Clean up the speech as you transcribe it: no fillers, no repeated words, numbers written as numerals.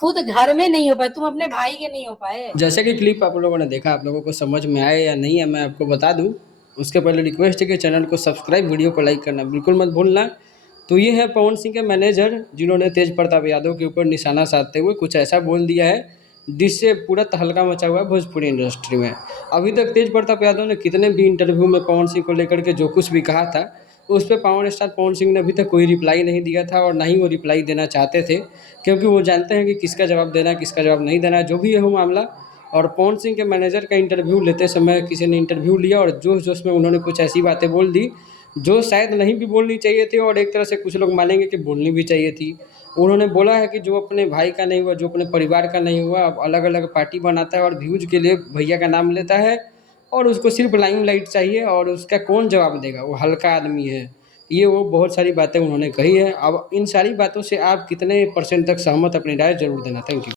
खुद घर में नहीं हो पाए, तुम अपने भाई के नहीं हो पाए। जैसे कि क्लिप आप लोगों ने देखा, आप लोगों को समझ में आए या नहीं है मैं आपको बता दूं। उसके पहले रिक्वेस्ट है कि चैनल को सब्सक्राइब, वीडियो को लाइक करना बिल्कुल मत भूलना। तो ये है पवन सिंह के मैनेजर, जिन्होंने तेज प्रताप यादव के ऊपर निशाना साधते हुए कुछ ऐसा बोल दिया है जिससे पूरा तहलका मचा हुआ है भोजपुरी इंडस्ट्री में। अभी तक तेज प्रताप यादव ने कितने भी इंटरव्यू में पवन सिंह को लेकर के जो कुछ भी कहा था, उस पर पावर स्टार पवन सिंह ने अभी तक कोई रिप्लाई नहीं दिया था और ना ही वो रिप्लाई देना चाहते थे, क्योंकि वो जानते हैं कि किसका जवाब देना है, किसका जवाब नहीं देना है, जो भी है वो मामला। और पवन सिंह के मैनेजर का इंटरव्यू लेते समय किसी ने इंटरव्यू लिया और जोश जोश में उन्होंने कुछ ऐसी बातें बोल दी जो शायद नहीं भी बोलनी चाहिए थी, और एक तरह से कुछ लोग मानेंगे कि बोलनी भी चाहिए थी। उन्होंने बोला है कि जो अपने भाई का नहीं हुआ, जो अपने परिवार का नहीं हुआ, अब अलग अलग पार्टी बनाता है और व्यूज के लिए भैया का नाम लेता है, और उसको सिर्फ लाइमलाइट चाहिए और उसका कौन जवाब देगा, वो हल्का आदमी है। ये वो बहुत सारी बातें उन्होंने कही है। अब इन सारी बातों से आप कितने परसेंट तक सहमत, अपनी राय जरूर देना। Thank you.